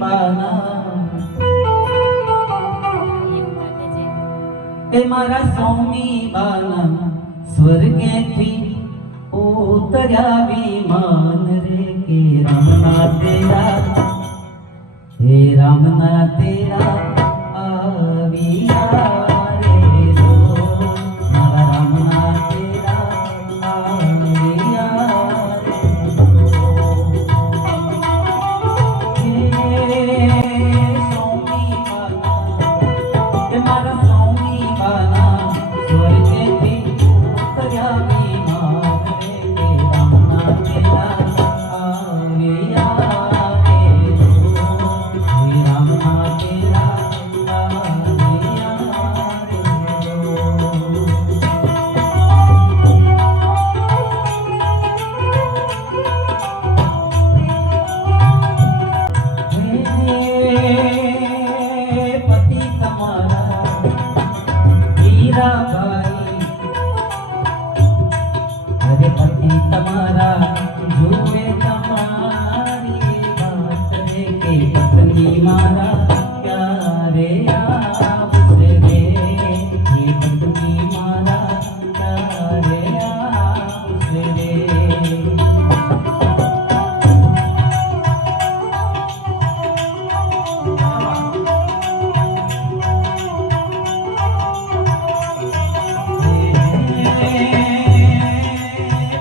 બાના એ મારા સોમી બાના સ્વર્ગેથી ઉતર્યા વિમાન રે કે રામના તેરા હે રામના તેરા આવ્યા રે લો મારા રામના તેરા આવ્યા રે લો હે સોમી બાના હે મારા સોમી બાના સ્વર્ગેથી ઉતર્યા વિમાન રે કે રામના તેરા આવ્યા રે લો હે રામના તેરા આવ્યા રે લો પતિ તમારા હીરાભાઈ અરે પતિ તમારા જુએ તમારી વાત રે કે પત્ની મારા ક્યારે આવશે રે હે પત્ની મારા ક્યારે આવશે રે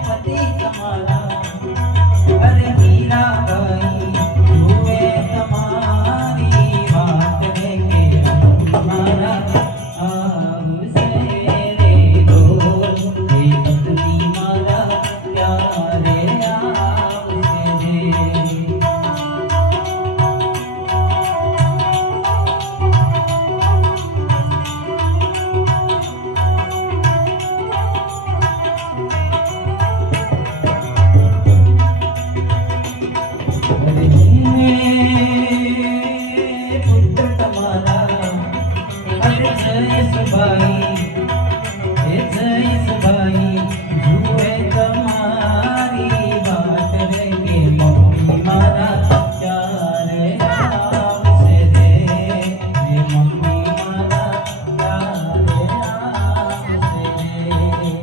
પતિ તમારા અરે હીરાભાઈ જુએ તમારી વાત રે કે મારા આવશે રે ડોલ હે પત્ની મારા ક્યારે આવશે રે પુત્ર તમારા અરે જયેશભાઈ હે જયેશભાઈ જુએ તમારી વાત રે કે મમ્મી મારા ક્યારે આવશે રે હે મમ્મી મારા ક્યારે આવશે રે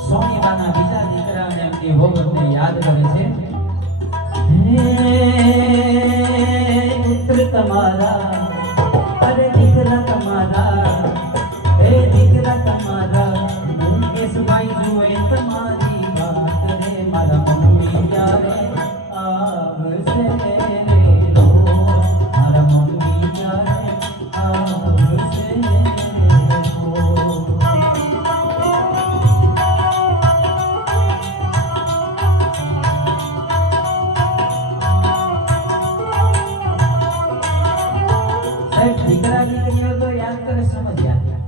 સોનીબાના બીજા દીકરાને એમની વહુને યાદ કરે છે હે પુત્ર તમારા અરે દીકરા તમારા હે દીકરા તમારા મુકેશભાઈ જુએ તમારી વાત રે મારા મમ્મી ક્યારે આવશે રે લો મારા મમ્મી ક્યારે આવશે રે લો દીકરા દીકરીઓ તો યાદ કરે સમજ્યા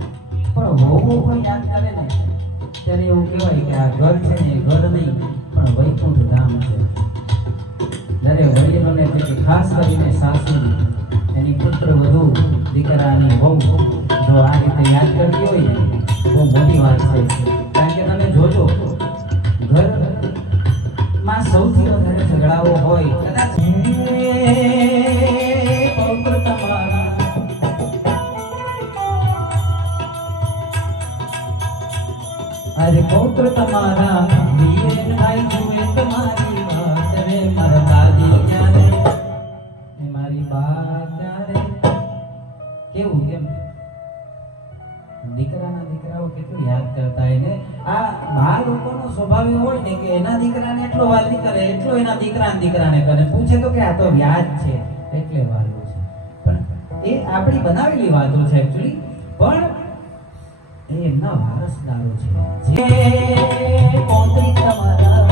પણ વહુ કોઈ યાદ કરે ને ત્યારે એવું કહેવાય કે આ ઘર છે ને એ ઘર નહીં પણ વૈકુંઠ ધામ છે. જ્યારે વડીલોને કે ખાસ કરીને સાસુ એની પુત્ર વધુ દીકરાની વહુ જો આ રીતે યાદ કરતી હોય ને બહુ મોટી વાત છે. કારણ કે તમે જોજો ઘરમાં સૌથી વધારે ઝઘડાઓ હોય કદાચ પૌત્ર તમારા અરે પૌત્ર તમારા વીરભાઈ જુએ તમારી વાત રે મારા દાદી ક્યારે ને મારી બા ક્યારે કેવું કેમ દીકરાના દીકરાઓ કેટલું યાદ કરતા હોય ને આ બા લોકોનો સ્વભાવ એવો હોય ને કે એના દીકરાને એટલો વાલ નહીં કરે એટલો એના દીકરાને કરે પૂછે તો કે આ તો વ્યાજ છે એટલે વાલું છે પણ એ આપણી બનાવેલી વાતો છે એકચ્યુઅલી પણ એ એમના વારસદારો છે જે કોંત્રી તમારા